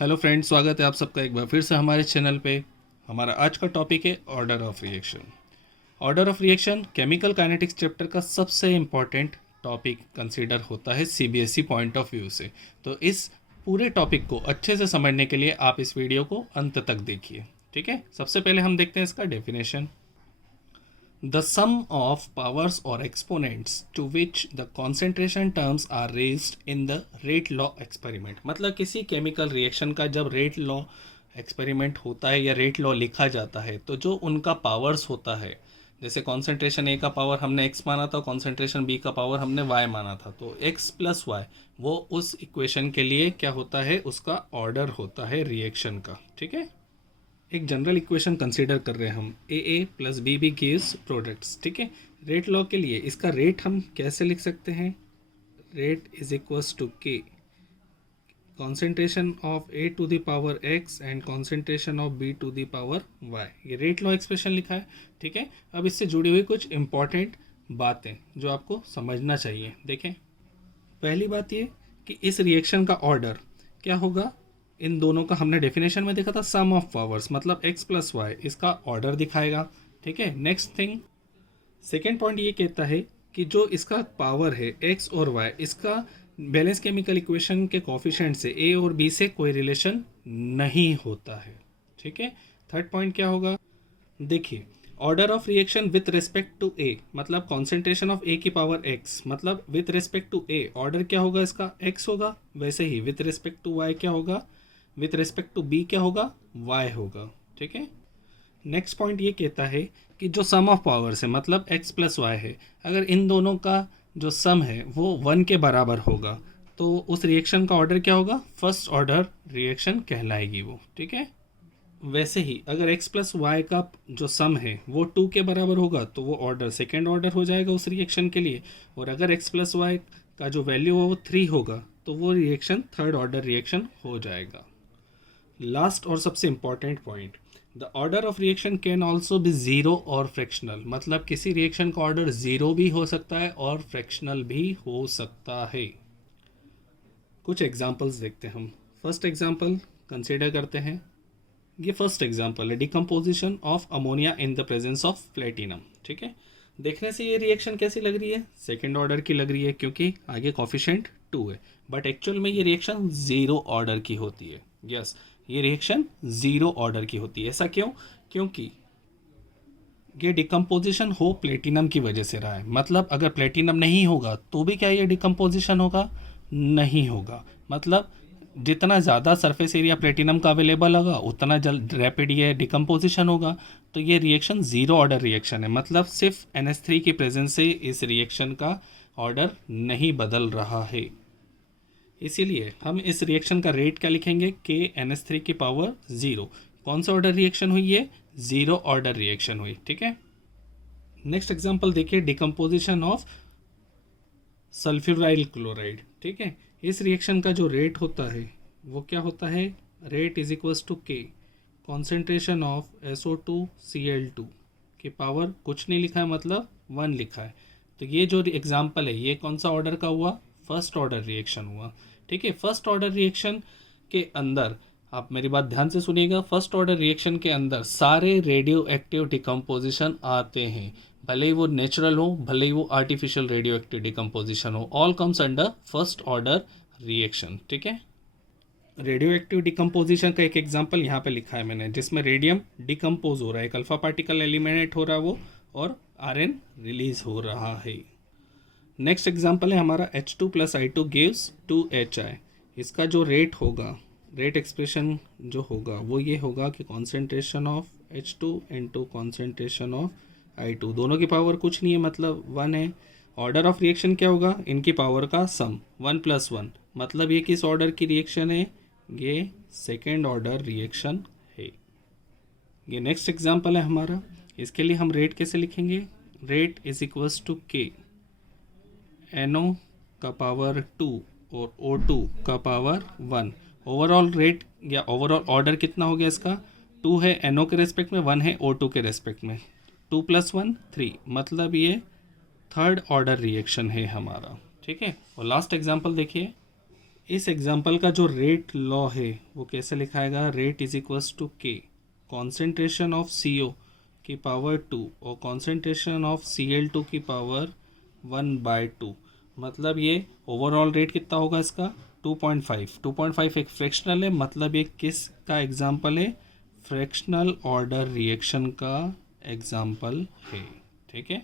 Hello friends, स्वागत है आप सबका एक बार फिर से हमारे चैनल पे। हमारा आज का टॉपिक है order of reaction. Order of reaction chemical kinetics chapter का सबसे इम्पॉर्टेंट टॉपिक कंसीडर होता है सीबीएसई पॉइंट ऑफ व्यू से। तो इस पूरे टॉपिक को अच्छे से समझने के लिए आप इस वीडियो को अंत तक देखिए। ठीक है, सबसे पहले हम देखते हैं इसका definition. The sum of powers or exponents to which the concentration terms are raised in the rate law experiment। मतलब किसी केमिकल रिएक्शन का जब रेट लॉ एक्सपेरिमेंट होता है या रेट लॉ लिखा जाता है तो जो उनका पावर्स होता है, जैसे कॉन्सेंट्रेशन ए का पावर हमने x माना था, कॉन्सेंट्रेशन बी का पावर हमने y माना था, तो x प्लस वाई वो उस इक्वेशन के लिए क्या होता है, उसका ऑर्डर होता है रिएक्शन का। ठीक है, एक जनरल इक्वेशन कंसीडर कर रहे हैं हम, A plus B B gives products. ठीक है, रेट लॉ के लिए इसका रेट हम कैसे लिख सकते हैं, rate is equals to k concentration of A to the power x and concentration of B to the power y. ये रेट लॉ एक्सप्रेशन लिखा है। ठीक है, अब इससे जुड़ी हुई कुछ इंपॉर्टेंट बातें जो आपको समझना चाहिए। देखें, पहली बात ये कि इस रिएक्शन का ऑर्डर क्या होगा, इन दोनों का हमने डेफिनेशन में देखा था, सम ऑफ पावर्स मतलब x प्लस वाई, इसका ऑर्डर दिखाएगा। ठीक है, नेक्स्ट थिंग, सेकेंड पॉइंट ये कहता है कि जो इसका पावर है x और y, इसका बैलेंस केमिकल इक्वेशन के कोफिशिएंट से a और b से कोई रिलेशन नहीं होता है। ठीक है, थर्ड पॉइंट क्या होगा, देखिए, order of reaction with respect to A मतलब कॉन्सेंट्रेशन ऑफ ए की पावर एक्स, मतलब with respect to A order क्या होगा, इसका एक्स होगा। वैसे ही विथ रिस्पेक्ट टू वाई क्या होगा, विथ रिस्पेक्ट टू बी क्या होगा, वाई होगा। ठीक है, नेक्स्ट पॉइंट ये कहता है कि जो सम ऑफ पावर्स है मतलब एक्स प्लस वाई है, अगर इन दोनों का जो सम है वो 1 के बराबर होगा तो उस रिएक्शन का ऑर्डर क्या होगा, फर्स्ट ऑर्डर रिएक्शन कहलाएगी वो। ठीक है, वैसे ही अगर x प्लस वाई का जो सम है वो 2 के बराबर होगा तो वो ऑर्डर सेकेंड ऑर्डर हो जाएगा उस रिएक्शन के लिए, और अगर x प्लस वाई का जो वैल्यू है वो 3 होगा तो वो रिएक्शन थर्ड ऑर्डर रिएक्शन हो जाएगा। लास्ट और सबसे important point, the order of reaction can also be zero और फ्रैक्शनल, मतलब किसी रिएक्शन का ऑर्डर ज़ीरो भी हो सकता है और फ्रैक्शनल भी हो सकता है। कुछ एग्जाम्पल्स देखते हैं हम। फर्स्ट एग्जाम्पल कंसिडर करते हैं, ये फर्स्ट एग्जाम्पल है, decomposition of ammonia in the presence of platinum. ठीक है, देखने से ये रिएक्शन कैसी लग रही है, सेकेंड ऑर्डर की लग रही है क्योंकि आगे कॉफिशिएंट 2 है, बट एक्चुअल में ये रिएक्शन ज़ीरो ऑर्डर की होती है। यस, ये रिएक्शन ज़ीरो ऑर्डर की होती है। ऐसा क्यों, क्योंकि ये डिकम्पोजिशन हो प्लेटिनम की वजह से रहा है, मतलब अगर प्लेटिनम नहीं होगा तो भी क्या ये डिकम्पोजिशन होगा, नहीं होगा। मतलब जितना ज़्यादा सरफेस एरिया प्लेटिनम का अवेलेबल होगा उतना जल्द रैपिड ये डिकम्पोजिशन होगा। तो ये रिएक्शन ज़ीरो ऑर्डर रिएक्शन है, मतलब सिर्फ NH3 की प्रेजेंस से इस रिएक्शन का ऑर्डर नहीं बदल रहा है। इसीलिए हम इस रिएक्शन का रेट क्या लिखेंगे, के NH3 की पावर 0। कौन सा ऑर्डर रिएक्शन हुई है, ज़ीरो ऑर्डर रिएक्शन हुई। ठीक है, नेक्स्ट एग्जांपल देखिए, डिकम्पोजिशन ऑफ सल्फ्यूराइल क्लोराइड। ठीक है, इस रिएक्शन का जो रेट होता है वो क्या होता है, rate is equals to k concentration of SO2Cl2 की पावर कुछ नहीं लिखा है, मतलब 1 लिखा है। तो ये जो एग्जांपल है ये कौन सा ऑर्डर का हुआ, फर्स्ट ऑर्डर रिएक्शन हुआ। ठीक है, फर्स्ट ऑर्डर रिएक्शन के अंदर आप मेरी बात ध्यान से सुनिएगा, फर्स्ट ऑर्डर रिएक्शन के अंदर सारे रेडियो एक्टिव डिकम्पोजिशन आते हैं, भले ही वो नेचुरल हो भले ही वो आर्टिफिशियल रेडियो एक्टिव डिकम्पोजिशन हो, all comes under first order reaction. ठीक है, रेडियो एक्टिव डिकम्पोजिशन का एक एग्जांपल यहाँ पे लिखा है मैंने, जिसमें रेडियम डिकम्पोज हो रहा है, एक अल्फा पार्टिकल एलिमिनेट हो रहा है वो, और Rn रिलीज हो रहा है। नेक्स्ट एग्जांपल है हमारा H2 plus I2 gives 2HI। इसका जो रेट होगा, रेट एक्सप्रेशन जो होगा वो ये होगा कि concentration of H2 into concentration of I2, दोनों की पावर कुछ नहीं है मतलब 1 है। ऑर्डर ऑफ रिएक्शन क्या होगा, इनकी पावर का सम 1 प्लस 1, मतलब ये किस ऑर्डर की रिएक्शन है, ये सेकेंड ऑर्डर रिएक्शन है। ये नेक्स्ट एग्जांपल है हमारा, इसके लिए हम रेट कैसे लिखेंगे, रेट इज इक्वल्स टू के NO का पावर 2 और O2 का पावर 1। ओवरऑल रेट या ओवरऑल ऑर्डर कितना हो गया इसका, 2 है NO के रेस्पेक्ट में, 1 है O2 के रेस्पेक्ट में, 2 प्लस 1 3, मतलब ये थर्ड ऑर्डर रिएक्शन है हमारा। ठीक है, और लास्ट एग्जांपल देखिए, इस एग्जाम्पल का जो रेट लॉ है वो कैसे लिखाएगा, rate is equals to k concentration of CO की पावर 2 और कॉन्सेंट्रेशन ऑफ Cl2 की पावर 1/2। मतलब ये ओवरऑल रेट कितना होगा इसका 2.5। 2.5 एक फ्रैक्शनल है, मतलब ये किस का एग्जाम्पल है, फ्रैक्शनल ऑर्डर रिएक्शन का एग्जाम्पल है। ठीक है।